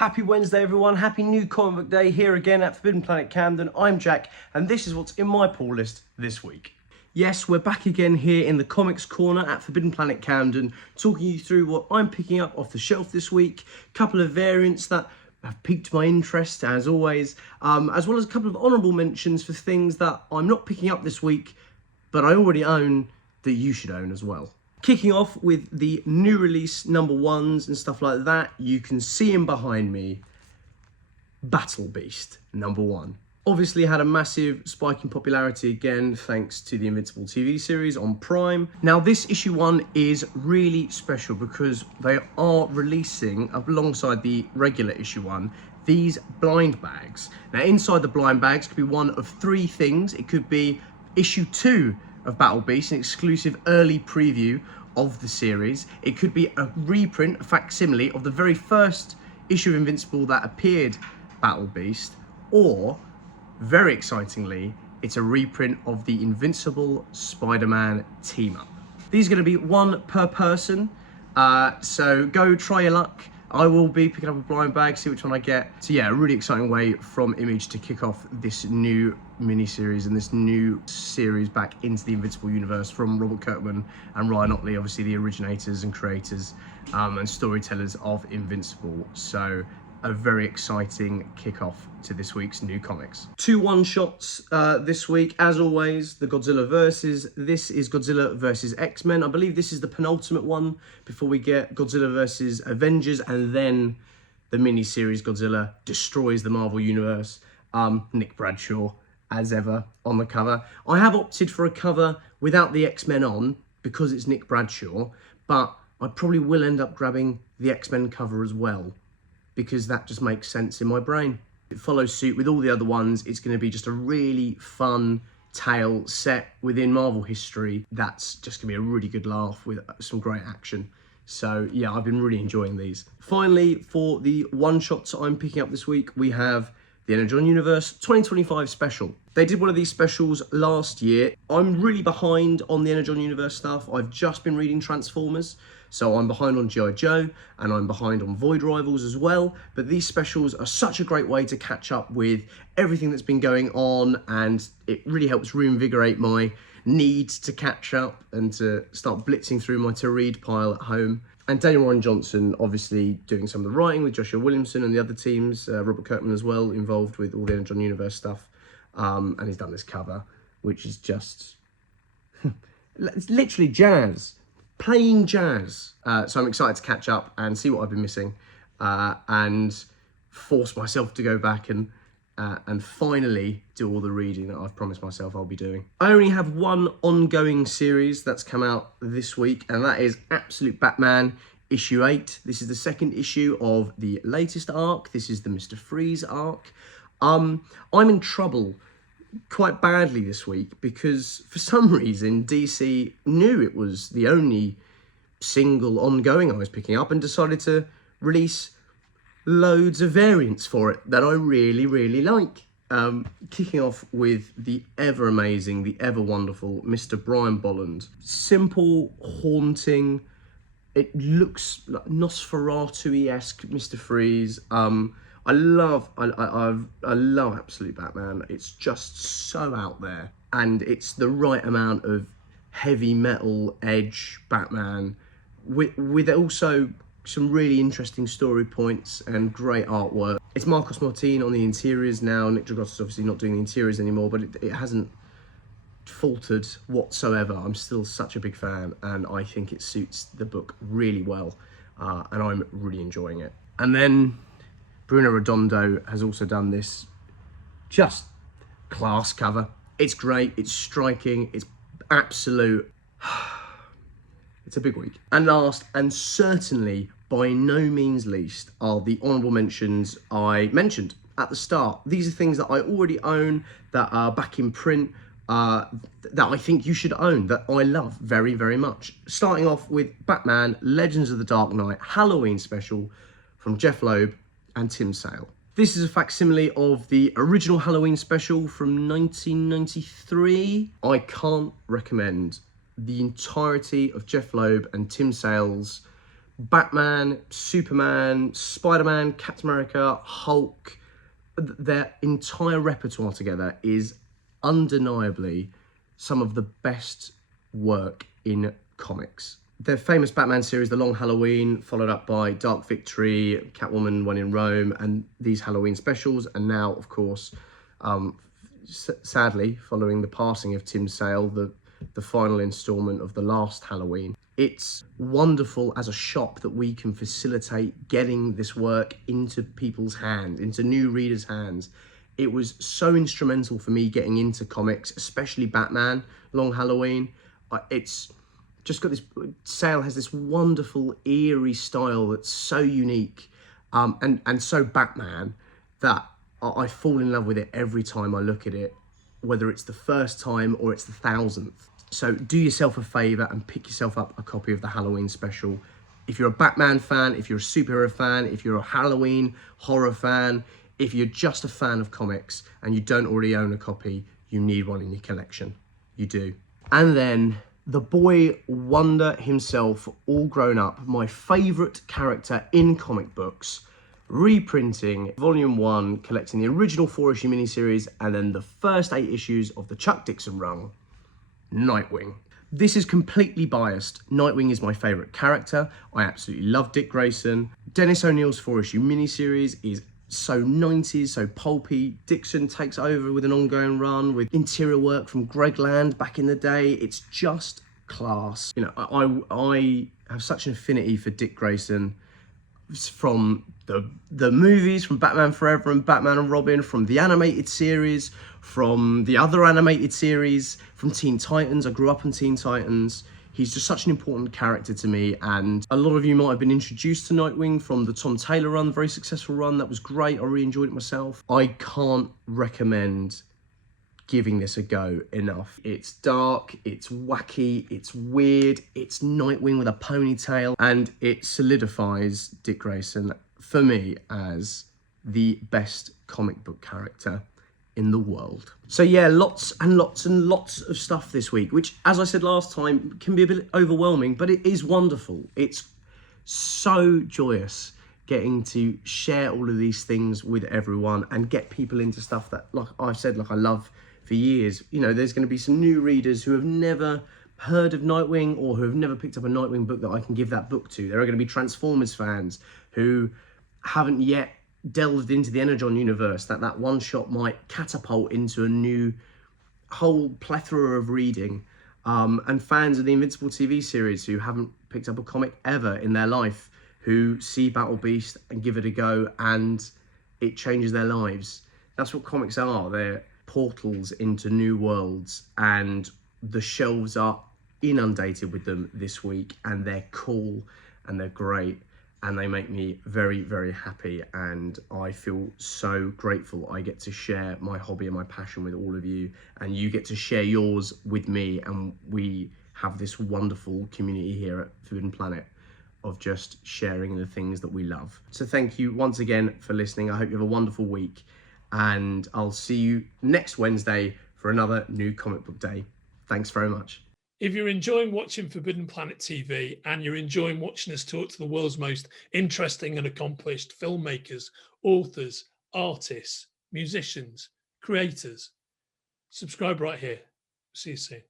Happy Wednesday, everyone. Happy new comic book day here again at Forbidden Planet Camden. I'm Jack, and this is what's in my pull list this week. Yes, we're back again here in the Comics Corner at Forbidden Planet Camden, talking you through what I'm picking up off the shelf this week, a couple of variants that have piqued my interest, as always, as well as a couple of honourable mentions for things that I'm not picking up this week, but I already own, that you should own as well. Kicking off with the new release number ones and stuff like that, you can see him behind me, Battle Beast number one. Obviously had a massive spike in popularity again thanks to the Invincible TV series on Prime. Now this issue one is really special because they are releasing, alongside the regular issue one, these blind bags. Now inside the blind bags could be one of three things. It could be issue 2 of Battle Beast, an exclusive early preview of the series. It could be a reprint, a facsimile of the very first issue of Invincible that appeared Battle Beast, or very excitingly, it's a reprint of the Invincible Spider-Man team-up. These are going to be one per person, so go try your luck. I will be picking up a blind bag, see which one I get. So yeah, a really exciting way from Image to kick off this new mini-series and this new series back into the Invincible universe from Robert Kirkman and Ryan Ottley, obviously the originators and creators and storytellers of Invincible. So a very exciting kickoff to this week's new comics. 2 one-shots this week, as always, the Godzilla versus. This is Godzilla versus X-Men. I believe this is the penultimate one before we get Godzilla versus Avengers, and then the mini-series Godzilla destroys the Marvel Universe. Nick Bradshaw, as ever, on the cover. I have opted for a cover without the X-Men on because it's Nick Bradshaw, but I probably will end up grabbing the X-Men cover as well, because that just makes sense in my brain. It follows suit with all the other ones. It's going to be just a really fun tale set within Marvel history that's just going to be a really good laugh with some great action. So yeah, I've been really enjoying these. Finally, for the one-shots I'm picking up this week, we have the Energon Universe 2025 special. They did one of these specials last year. I'm really behind on the Energon Universe stuff. I've just been reading Transformers, so I'm behind on G.I. Joe, and I'm behind on Void Rivals as well. But these specials are such a great way to catch up with everything that's been going on, and it really helps reinvigorate my need to catch up and to start blitzing through my to-read pile at home. And Daniel Ryan Johnson obviously doing some of the writing with Joshua Williamson and the other teams, Robert Kirkman as well, involved with all the Energon Universe stuff. And he's done this cover, which is just, it's literally jazz, playing jazz. So I'm excited to catch up and see what I've been missing, and force myself to go back and finally do all the reading that I've promised myself I'll be doing. I only have one ongoing series that's come out this week, and that is Absolute Batman issue 8. This is the second issue of the latest arc. This is the Mr. Freeze arc. I'm in trouble quite badly this week because for some reason DC knew it was the only single ongoing I was picking up and decided to release loads of variants for it that I really, really like. Kicking off with the ever amazing, the ever wonderful Mr. Brian Bolland. Simple, haunting. It looks like Nosferatu-esque Mr. Freeze. I love Absolute Batman. It's just so out there, and it's the right amount of heavy metal edge Batman with also some really interesting story points and great artwork. It's Marcos Martin on the interiors now. Nick Dragos's obviously not doing the interiors anymore, but it hasn't faltered whatsoever. I'm still such a big fan, and I think it suits the book really well, and I'm really enjoying it. And then Bruno Redondo has also done this just class cover. It's great, it's striking, it's absolute. It's a big week. And last, and certainly by no means least, are the honourable mentions I mentioned at the start. These are things that I already own, that are back in print, that I think you should own, that I love very, very much. Starting off with Batman Legends of the Dark Knight Halloween special from Jeff Loeb and Tim Sale. This is a facsimile of the original Halloween special from 1993. I can't recommend the entirety of Jeff Loeb and Tim Sale's Batman, Superman, Spider-Man, Captain America, Hulk, their entire repertoire together is undeniably some of the best work in comics. Their famous Batman series, The Long Halloween, followed up by Dark Victory, Catwoman, One in Rome, and these Halloween specials. And now, of course, sadly, following the passing of Tim Sale, the final instalment of the last Halloween. It's wonderful as a shop that we can facilitate getting this work into people's hands, into new readers' hands. It was so instrumental for me getting into comics, especially Batman, Long Halloween. It's just got this, Sale has this wonderful, eerie style that's so unique and so Batman that I fall in love with it every time I look at it, whether it's the first time or it's the 1000th. So do yourself a favour and pick yourself up a copy of the Halloween special. If you're a Batman fan, if you're a superhero fan, if you're a Halloween horror fan, if you're just a fan of comics and you don't already own a copy, you need one in your collection. You do. And then the boy wonder himself, all grown up, my favourite character in comic books, reprinting Volume 1, collecting the original 4-issue miniseries and then the first 8 issues of the Chuck Dixon run, Nightwing. This is completely biased. Nightwing is my favourite character. I absolutely love Dick Grayson. Dennis O'Neill's 4-issue miniseries is so 90s, so pulpy. Dixon takes over with an ongoing run with interior work from Greg Land back in the day. It's just class. You know, I have such an affinity for Dick Grayson from the movies, from Batman Forever and Batman and Robin, from the animated series, from the other animated series, from Teen Titans. I grew up on Teen Titans. He's just such an important character to me, and a lot of you might have been introduced to Nightwing from the Tom Taylor run, very successful run. That was great. I really enjoyed it myself. I can't recommend giving this a go enough. It's dark, it's wacky, it's weird, it's Nightwing with a ponytail, and it solidifies Dick Grayson for me as the best comic book character in the world. So yeah, lots and lots and lots of stuff this week, which, as I said last time, can be a bit overwhelming, but it is wonderful. It's so joyous getting to share all of these things with everyone and get people into stuff that, like I've said, like I love for years. You know, there's going to be some new readers who have never heard of Nightwing or who have never picked up a Nightwing book that I can give that book to. There are going to be Transformers fans who haven't yet delved into the Energon universe that one shot might catapult into a new whole plethora of reading, and fans of the Invincible TV series who haven't picked up a comic ever in their life, who see Battle Beast and give it a go and it changes their lives. That's what comics are. They're portals into new worlds, and the shelves are inundated with them this week, and they're cool and they're great and they make me very, very happy, and I feel so grateful I get to share my hobby and my passion with all of you, and you get to share yours with me, and we have this wonderful community here at Forbidden Planet of just sharing the things that we love. So thank you once again for listening. I hope you have a wonderful week, and I'll see you next Wednesday for another new comic book day. Thanks very much. If you're enjoying watching Forbidden Planet TV and you're enjoying watching us talk to the world's most interesting and accomplished filmmakers, authors, artists, musicians, creators, subscribe right here. See you soon.